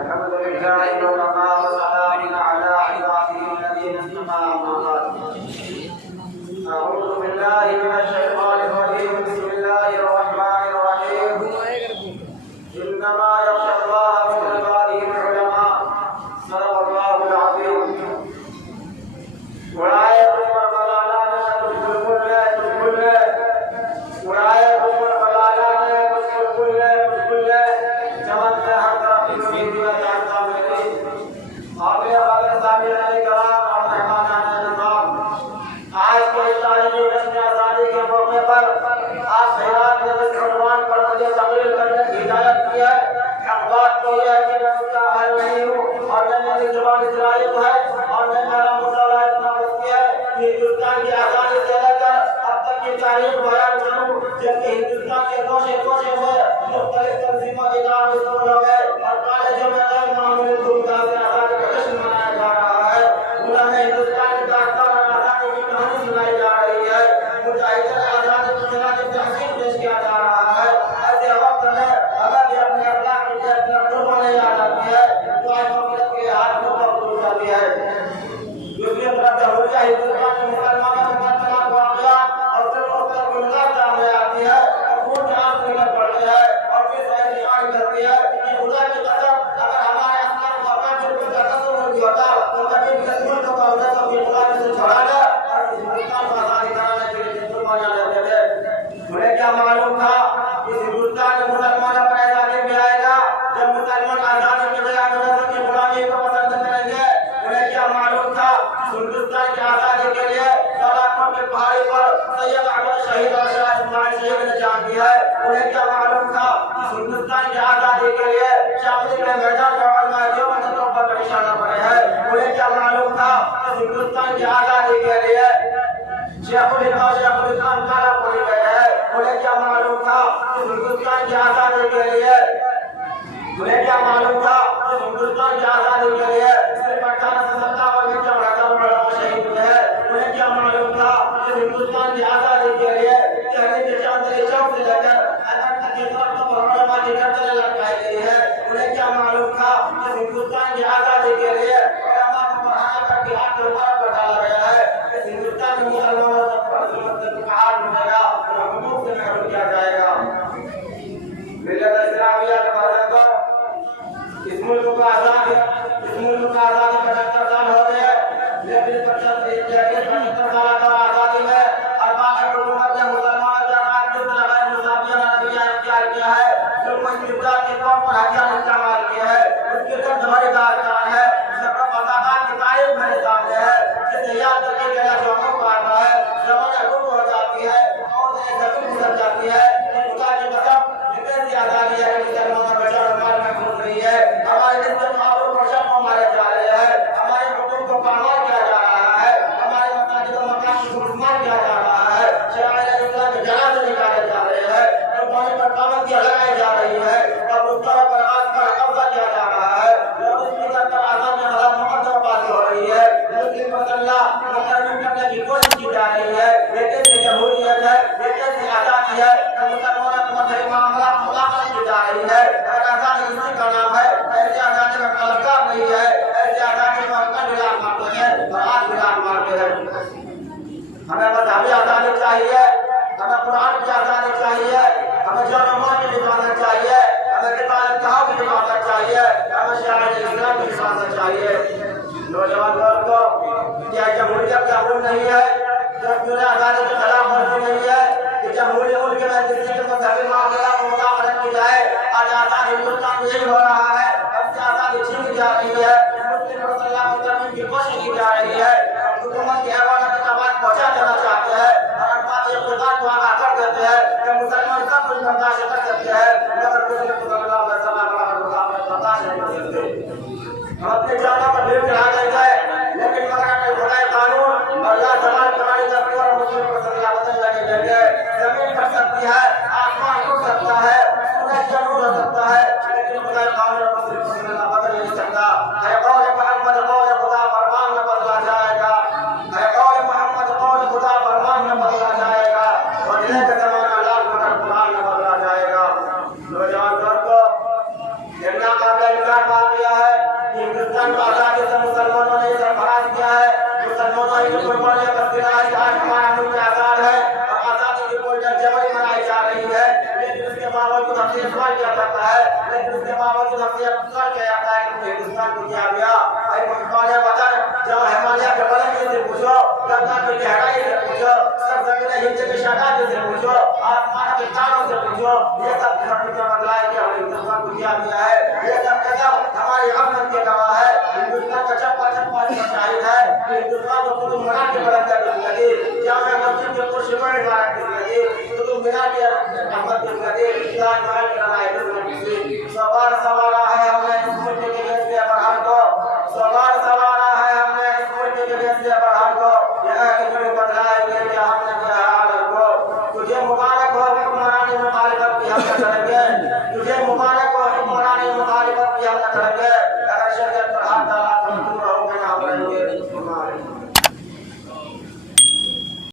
الحمد لله وكفى وسلام على عباده الذين اصطفى أما بعد. أعوذ بالله من الشيطان الرجيم. بسم الله الرحمن الرحيم. إنما يخشى الله من عباده العلماء. صدق الله العظيم. وآية والضلالات بالكل وآية والضلالات بالكل جمعنا حتى في الدنيا حتى في آگے والے سامعین کرام اور مہمانان نظام، آج کے تاریخی رسم آزادی کے موقع پر آپ حیران میں جس عنوان پر مجھے تقریر کرنے کی ہدایت کی ہے، حق بات تو یہ ہے کہ میں اس کا اہل نہیں ہوں اور میں میری زبان اسرائیل ہے اور میں میرا مطالعہ اتنا وسیع ہے کہ ہندوستان کی آزادی سے لے کر اب تک کی تاریخ بیان کروں، جبکہ ہندوستان کے گوشے گوشے میں مختلف تنظیموں کے نام اسکول ہو گئے اور کالجوں میں غیر معمولی دھوم دھام سے آزادی کا جشن منایا جا رہا ہے. انہوں نے ہندوستان کی داستان اور آزادی کی کہانی سنائی جا رہی ہے. مجاہدین آزادی کو خراج تحسین پیش کیا جا رہا ہے. ایسے وقت میں ہمیں بھی اپنے اخلاق کی اپنا قربانی یاد آتی ہے جو آج مغرب کے ہاتھ میں پکڑ جاتی ہے. دوسری طرف جمہوریہ ہندوستان کے مسلمانوں کے تمام واقعات اور پھر مختلف گناہ سامنے آتی ہے اور خون آنکھ نکل پڑتی ہے اور پھر ایسی آگ کرتی ہے کہ خدا کی قسم اگر ہمارے اسلام کو اپنا دل کو تقسم نہیں ہوتا تو کبھی بھی اس ملک کو انیس سو بیالیس سے چھوڑا گیا اور اس ہندوستان کو آزادی کرانے کے لیے قربانیاں دیتے تھے. انہیں کیا معلوم تھا کہ ہندوستان میں مسلمانوں پر ایسا دن بھی آئے گا جب مسلمان آزادی کے بجائے انگریزوں کی غلامی کو پسند کریں گے. انہیں کیا معلوم تھا ہندوستان کی آزادی کے لیے سلاخوں کی پہاڑی پر سید احمد شہید اور شاہ اسماعیل شہید نے جان دی ہے. انہیں کیا معلوم تھا ہندوستان کی آزادی کے لیے شاملی کے میدان میں علماء دیوبند نے توبہ کا نشانہ بنے ہیں. انہیں کیا معلوم تھا ہندوستان کی آزادی کے لیے شیخ الہند اور شیخ الاسلام کالا پڑی گئے ہیں. انہیں کیا معلوم تھا ہندوستان کی آزادی کے لیے انہیں کیا معلوم تھا ہندوستان کی آزادی کے لیے صرف 1857 میں جب ہزاروں لوگ شہید ہوئے ہیں. انہیں کیا معلوم تھا ہندوستان کی آزادی کے لیے دہلی کے چاندنی چوک سے لے کر حیدر تک کے درختوں پر علماء کی گردنیں لٹکائی گئی ہے. انہیں کیا معلوم تھا کہ ہندوستان کی آزادی کے لیے علماء کو پڑھانے کا جہاد کے اوپر پر ڈالا گیا ہے. اس ہندوستان میں مسلمانوں سے پہاڑ ملے گا اور حقوق سے محروم کیا جائے گا. ملت اسلامیہ کے بارے کو اس ملک کا آزادی کا 75 سال ہو گئے لیکن 75 سال کا آزادی میں ارباب حکومت نے مسلمانوں کے آزاد کی طرح مساویانہ رویہ اختیار کیا ہے. ظلم و استبداد کے طور پر ہتھیار استعمال کیے ہیں. اس کے سب ہماری داستان ہے جس کا فسادات کی تاریخ میرے سامنے ہے جسے یاد کرنے کے لیے جو ہم کو آتا ہے زمانہ گم ہو جاتی ہے اور زمین گزر جاتی ہے. خدا کی قسم کیسی آزادی ہے کہ مسلمانوں کا جان مال محفوظ نہیں ہے. ہمارے عزت معروف اور شرف کو مارے جا رہے ہیں. ہمارے حقوق کو پامال کیا جا رہا ہے. ہمارے مساجد و مقام کو مسلمان کیا جا رہا ہے. شرائع اسلام کے جنازے نکالے جا رہے ہیں. قربانی پر پابندیاں لگائی جا رہی ہے اور رخساروں پر آج پر قبضہ کیا جا رہا ہے. لوگ اس کی طرف آزاد میں خلاف مقدمہ بازی ہو رہی ہے. مسلم مسلح مقرر کرنے کی کوشش کی جا رہی ہے. یہ کیسی جمہوریت ہے, یہ کیسی آزادی ہے کہ مسلمانوں کے مذہبی معاملات مداخلت کی جا رہی ہے. اور آزادی اسی کا نام ہے. ایسی آزادی کا طلبگار نہیں ہے. ایسی آزادی کو ہم کل بلال مارتے ہیں اور آج بلال مارتے ہیں. ہمیں مذہبی آزادی چاہیے, ہمیں قرآن کی آزادی چاہیے, ہمیں جرمان کی حفاظت چاہیے, ہمیں کتاب کہاں کی حفاظت چاہیے, ہمیں شاعر اسلام کی حفاظت چاہیے. نوجوان لوگ کو کیا جمہوریت کا حکم نہیں ہے, دستور آزادی کے خلاف ورزی نہیں ہے کہ جمہوری ملک میں کسی کے مذہبی معاملات کو مداخلت کی جائے. آج آزاد ہندوستان میں یہی ہو رہا ہے. ہم سے آزادی چھینی جا رہی ہے. مسلم مسلح کی ترمیم کی کوشش کی جا رہی ہے. حکومت کے حوالے کی آواز پہنچا دینا چاہتے ہیں اور افراد اقتدار کو آگاہ کر دیتے ہیں کہ مسلمان سب کچھ برداشت کر سکتے ہیں مگر مسلم مسلح میں سب برداشت نہیں کر سکتے. ہم اپنی جانوں پر بھیڑ چڑھا دیں گے لیکن مگر اپنے خدائے قانون اور لا زمان پرانی تفریح اور مسلم مسلح بدل لگے دیں گے. زمین پھٹ سکتی ہے, آسمان ٹوٹ سکتا ہے, سورج جنور ہو سکتا ہے لیکن خدائے قانون اور مسلم مسلح بدل نہیں سکتا. ہے قول محمد قول خدا فرمان نہ بدلا جائے گا. ہے قول محمد قول خدا فرمان نہ بدلا جائے گا. بدلے کا زمانہ لال مگر قرآن نہ بدلا جائے گا. نوجوان لوگ کو یہ ناقابل انکار بات یہ باوجود ہم سے سوال کیا جاتا ہے لیکن اس کے باوجود ہم سے سوال کیا جاتا ہے کہ ہندوستان کو کیا گیا اے ملکان وطن جب ہمالیہ کے بلندی سے پوچھو گنگا کی گہرائی سے پوچھو سب زمین ہند کے شگاف سے پوچھو آسمان کے تاروں سے پوچھو یہ سب دھرتی کا بدلا ہے کہ ہم نے ہندوستان کو کیا گیا ہے یہ سب قدم ہماری امن کے گواہ ہے ہندوستان کا چپا چپا شاہد ہے ہندوستان کو قطب مینار کے بلند کر لگی جامع مسجد کے پرشمار عمارت کی لگی قطب مینار کے احمد کی لگی تاج محل کے لائے سوار سوارا ہے ہم نے اس ملک کے فیصلے برہان کو سوار سوارا ہے ہم نے اس ملک کے فیصلے برہان کو یہ کہ جو بدلائے گے کہ ہم نے کیا حال کو تجھے مبارک ہو حکمرانی مخالفت بھی ہم نہ کریں گے تجھے مبارک ہو حکمرانی مخالفت بھی ہم نہ کریں گے اگر شریعت پر ہاتھ ڈالا تو ہم دور رہو گے نہ رہیں گے